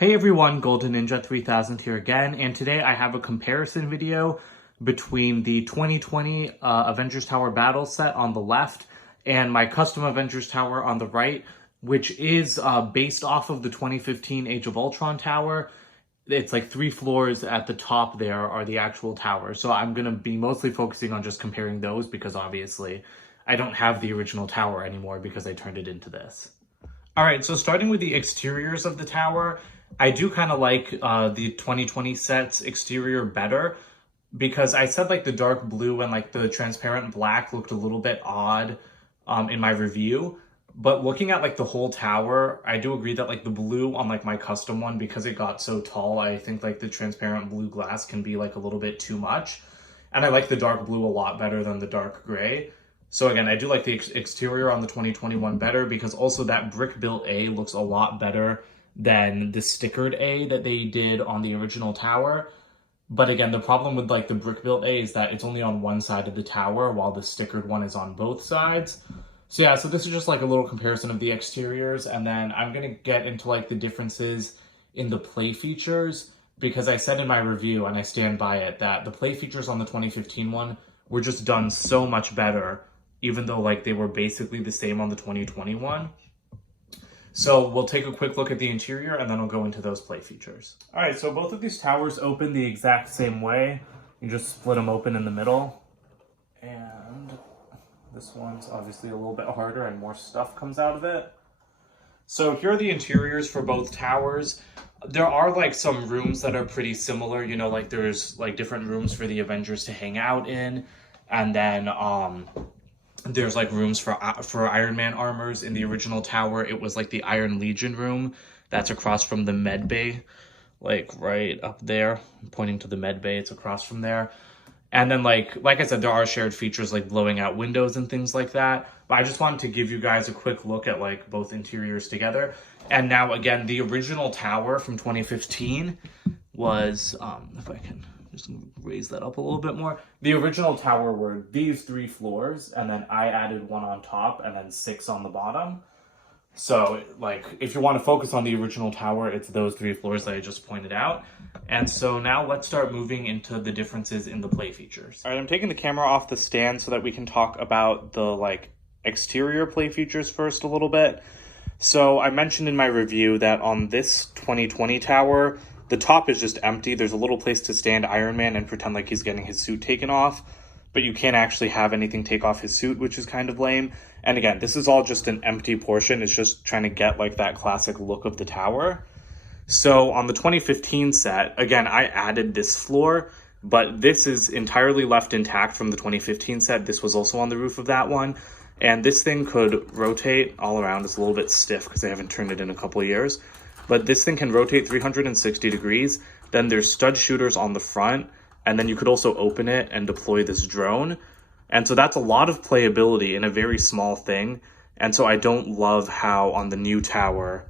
Hey everyone, Golden Ninja 3000 here again, and today I have a comparison video between the 2020 Avengers Tower battle set on the left and my custom Avengers Tower on the right, which is based off of the 2015 Age of Ultron tower. It's like 3 floors at the top there are the actual towers, so I'm going to be mostly focusing on just comparing those because obviously I don't have the original tower anymore because I turned it into this. Alright, so starting with the exteriors of the tower, I do kind of like the 2020 set's exterior better because I said like the dark blue and like the transparent black looked a little bit odd in my review. But looking at like the whole tower, I do agree that like the blue on like my custom one, because it got so tall, I think like the transparent blue glass can be like a little bit too much. And I like the dark blue a lot better than the dark gray. So again, I do like the exterior on the 2021 better because also that brick built A looks a lot better than the stickered A that they did on the original tower. But again, the problem with like the brick built A is that it's only on one side of the tower while the stickered one is on both sides. So yeah, so this is just like a little comparison of the exteriors, and then I'm going to get into like the differences in the play features, because I said in my review, and I stand by it, that the play features on the 2015 one were just done so much better, even though like they were basically the same on the 2021. So we'll take a quick look at the interior and then we'll go into those play features. All right, so both of these towers open the exact same way. You just split them open in the middle. And this one's obviously a little bit harder and more stuff comes out of it. So here are the interiors for both towers. There are like some rooms that are pretty similar, you know, like there's like different rooms for the Avengers to hang out in. And then there's like rooms for Iron Man armors. In the original tower, it was like the Iron Legion room that's across from the med bay, like right up there. I'm pointing to the med bay, it's across from there. And then like I said, there are shared features like blowing out windows and things like that. But I just wanted to give you guys a quick look at like both interiors together. And now again, the original tower from 2015 was, if I can just raise that up a little bit more. The original tower were these 3 floors, and then I added 1 on top and then 6 on the bottom. So like if you want to focus on the original tower, it's those 3 floors that I just pointed out. And so now let's start moving into the differences in the play features. All right, I'm taking the camera off the stand so that we can talk about the like exterior play features first a little bit. So I mentioned in my review that on this 2020 tower, the top is just empty. There's a little place to stand Iron Man and pretend like he's getting his suit taken off, but you can't actually have anything take off his suit, which is kind of lame. And again, this is all just an empty portion. It's just trying to get like that classic look of the tower. So on the 2015 set, again, I added this floor, but this is entirely left intact from the 2015 set. This was also on the roof of that one. And this thing could rotate all around. It's a little bit stiff because I haven't turned it in a couple of years. But this thing can rotate 360 degrees. Then there's stud shooters on the front. And then you could also open it and deploy this drone. And so that's a lot of playability in a very small thing. And so I don't love how on the new tower,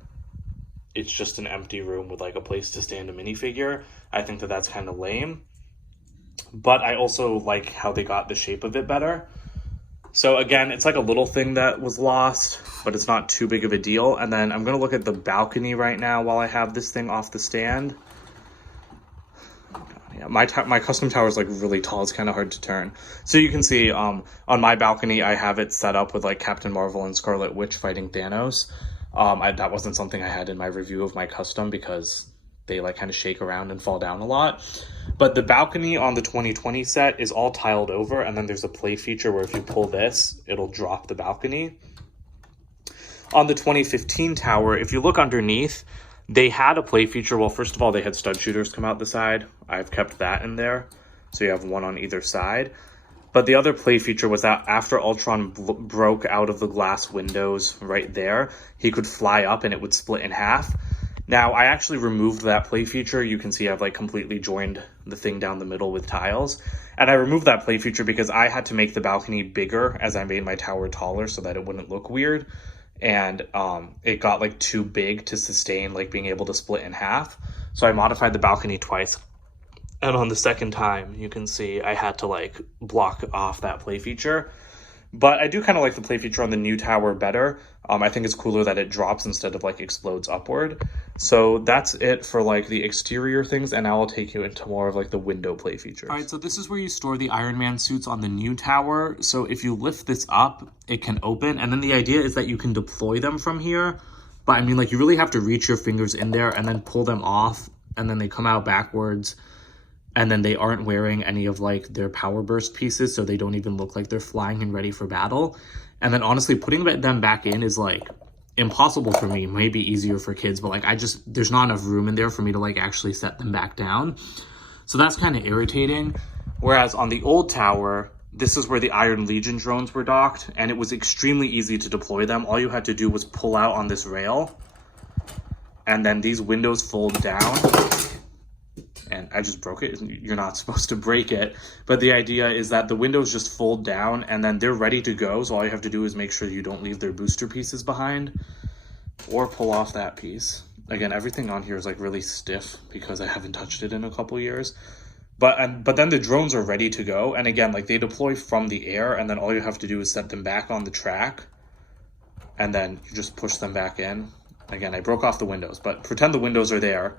it's just an empty room with like a place to stand a minifigure. I think that that's kind of lame. But I also like how they got the shape of it better. So again, it's like a little thing that was lost, but it's not too big of a deal. And then I'm going to look at the balcony right now while I have this thing off the stand. Yeah, my custom tower is like really tall. It's kind of hard to turn. So you can see on my balcony, I have it set up with like Captain Marvel and Scarlet Witch fighting Thanos. That wasn't something I had in my review of my custom because they like kind of shake around and fall down a lot. But the balcony on the 2020 set is all tiled over, and then there's a play feature where if you pull this, it'll drop the balcony. On the 2015 tower, if you look underneath, they had a play feature. Well, first of all, they had stud shooters come out the side. I've kept that in there, so you have 1 on either side. But the other play feature was that after Ultron broke out of the glass windows right there, he could fly up and it would split in half. Now, I actually removed that play feature. You can see I've like completely joined the thing down the middle with tiles. And I removed that play feature because I had to make the balcony bigger as I made my tower taller so that it wouldn't look weird. And it got like too big to sustain like being able to split in half. So I modified the balcony twice. And on the second time, you can see I had to like block off that play feature. But I do kind of like the play feature on the new tower better. I think it's cooler that it drops instead of like explodes upward. So that's it for like the exterior things, and now I'll take you into more of like the window play features. All right, so this is where you store the Iron Man suits on the new tower. So if you lift this up, it can open, and then the idea is that you can deploy them from here. But I mean, like, you really have to reach your fingers in there and then pull them off, and then they come out backwards. And then they aren't wearing any of like their power burst pieces, so they don't even look like they're flying and ready for battle. And then honestly, putting them back in is like impossible for me. Maybe easier for kids, but like there's not enough room in there for me to like actually set them back down. So that's kind of irritating. Whereas on the old tower, this is where the Iron Legion drones were docked, and it was extremely easy to deploy them. All you had to do was pull out on this rail, and then these windows fold down. And I just broke it. You're not supposed to break it. But the idea is that the windows just fold down and then they're ready to go. So all you have to do is make sure you don't leave their booster pieces behind or pull off that piece. Again, everything on here is like really stiff because I haven't touched it in a couple years. But then the drones are ready to go. And again, like they deploy from the air, and then all you have to do is set them back on the track. And then you just push them back in. Again, I broke off the windows, but pretend the windows are there.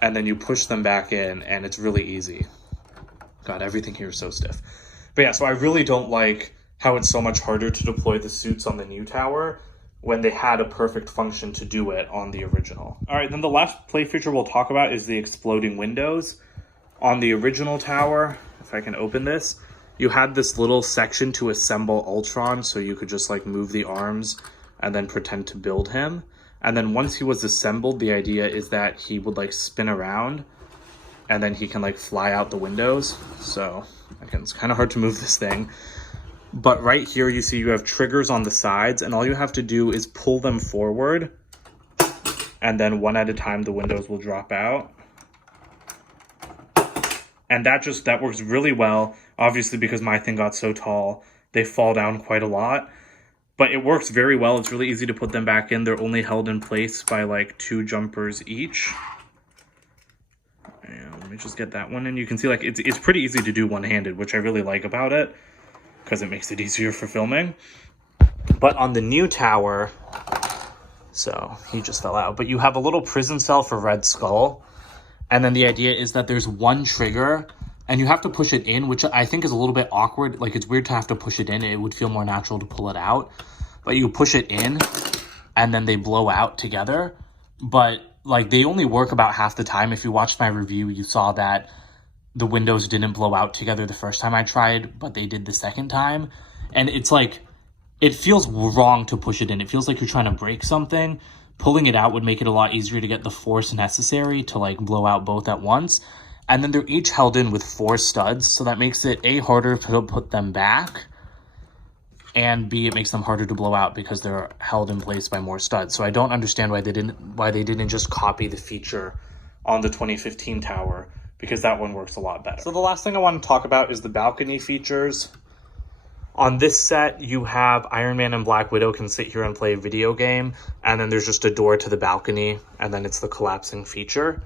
And then you push them back in, and it's really easy. God, everything here is so stiff. But yeah, so I really don't like how it's so much harder to deploy the suits on the new tower when they had a perfect function to do it on the original. All right, then the last play feature we'll talk about is the exploding windows. On the original tower, if I can open this, you had this little section to assemble Ultron, so you could just like move the arms and then pretend to build him. And then once he was assembled, the idea is that he would like spin around and then he can like fly out the windows. So again, it's kind of hard to move this thing. But right here, you see you have triggers on the sides, and all you have to do is pull them forward. And then one at a time, the windows will drop out. And that works really well. Obviously, because my thing got so tall, they fall down quite a lot. But it works very well. It's really easy to put them back in. They're only held in place by like 2 jumpers each. And let me just get that one in. You can see like it's pretty easy to do one-handed, which I really like about it because it makes it easier for filming. But on the new tower, so he just fell out, but you have a little prison cell for Red Skull. And then the idea is that there's one trigger and you have to push it in, which I think is a little bit awkward. Like, it's weird to have to push it in. It would feel more natural to pull it out. But you push it in, and then they blow out together. But, like, they only work about half the time. If you watched my review, you saw that the windows didn't blow out together the first time I tried, but they did the second time. And it's like, it feels wrong to push it in. It feels like you're trying to break something. Pulling it out would make it a lot easier to get the force necessary to, like, blow out both at once. And then they're each held in with 4 studs, so that makes it A, harder to put them back, and B, it makes them harder to blow out because they're held in place by more studs. So I don't understand why they didn't just copy the feature on the 2015 tower, because that one works a lot better. So the last thing I want to talk about is the balcony features. On this set, you have Iron Man and Black Widow can sit here and play a video game, and then there's just a door to the balcony, and then it's the collapsing feature.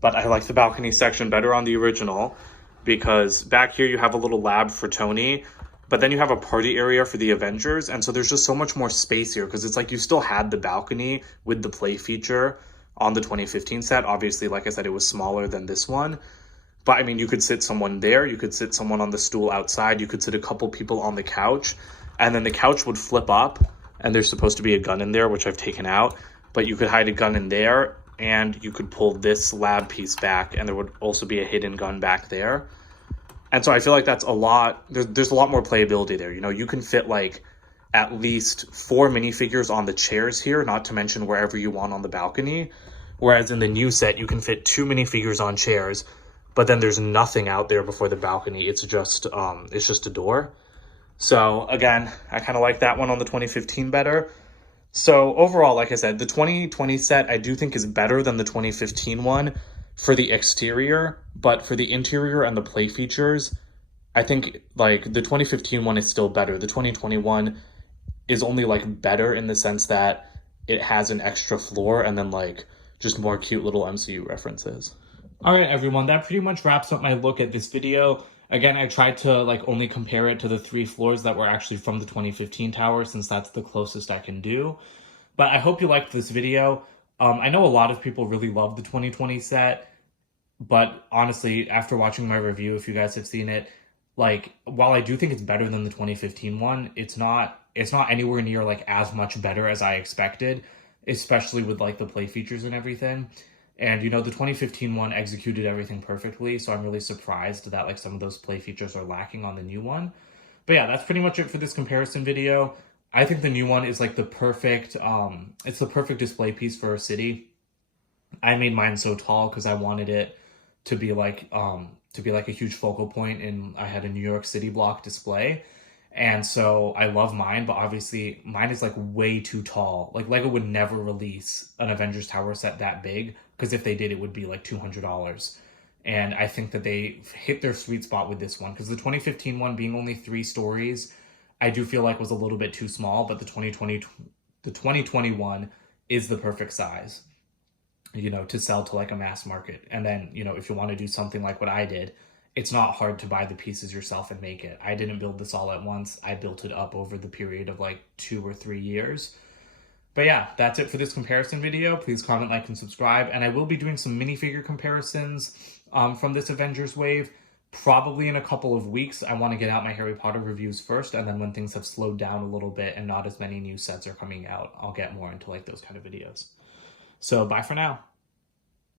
But I like the balcony section better on the original, because back here you have a little lab for Tony, but then you have a party area for the Avengers, and so there's just so much more space here, because it's like you still had the balcony with the play feature on the 2015 set. Obviously, like I said, it was smaller than this one. But I mean, you could sit someone there, you could sit someone on the stool outside, you could sit a couple people on the couch, and then the couch would flip up, and there's supposed to be a gun in there, which I've taken out, but you could hide a gun in there, and you could pull this lab piece back, and there would also be a hidden gun back there. And so I feel like that's a lot, there's a lot more playability there. You know, you can fit like at least 4 minifigures on the chairs here, not to mention wherever you want on the balcony. Whereas in the new set, you can fit 2 minifigures on chairs, but then there's nothing out there before the balcony. It's just a door. So again, I kind of like that one on the 2015 better. So overall, like I said, the 2020 set I do think is better than the 2015 one for the exterior, but for the interior and the play features, I think like the 2015 one is still better. The 2021 is only like better in the sense that it has an extra floor and then like just more cute little MCU references. All right, everyone, that pretty much wraps up my look at this video. Again, I tried to like only compare it to the 3 floors that were actually from the 2015 tower, since that's the closest I can do. But I hope you liked this video. I know a lot of people really love the 2020 set, but honestly, after watching my review, if you guys have seen it, like while I do think it's better than the 2015 one, it's not anywhere near like as much better as I expected, especially with like the play features and everything. And the 2015 one executed everything perfectly, so I'm really surprised that like some of those play features are lacking on the new one. But yeah, that's pretty much it for this comparison video. I think the new one is like the perfect it's the perfect display piece for a city. I made mine so tall because I wanted it to be like a huge focal point, and I had a New York City block display. And so I love mine, but obviously mine is like way too tall. Like Lego would never release an Avengers Tower set that big, because if they did, it would be like $200. And I think that they hit their sweet spot with this one, because the 2015 one being only 3 stories, I do feel like was a little bit too small, but the 2021 is the perfect size, to sell to like a mass market. And then, if you want to do something like what I did, it's not hard to buy the pieces yourself and make it. I didn't build this all at once. I built it up over the period of like 2 or 3 years. But yeah, that's it for this comparison video. Please comment, like, and subscribe. And I will be doing some minifigure comparisons from this Avengers wave, probably in a couple of weeks. I want to get out my Harry Potter reviews first, and then when things have slowed down a little bit and not as many new sets are coming out, I'll get more into like those kind of videos. So bye for now.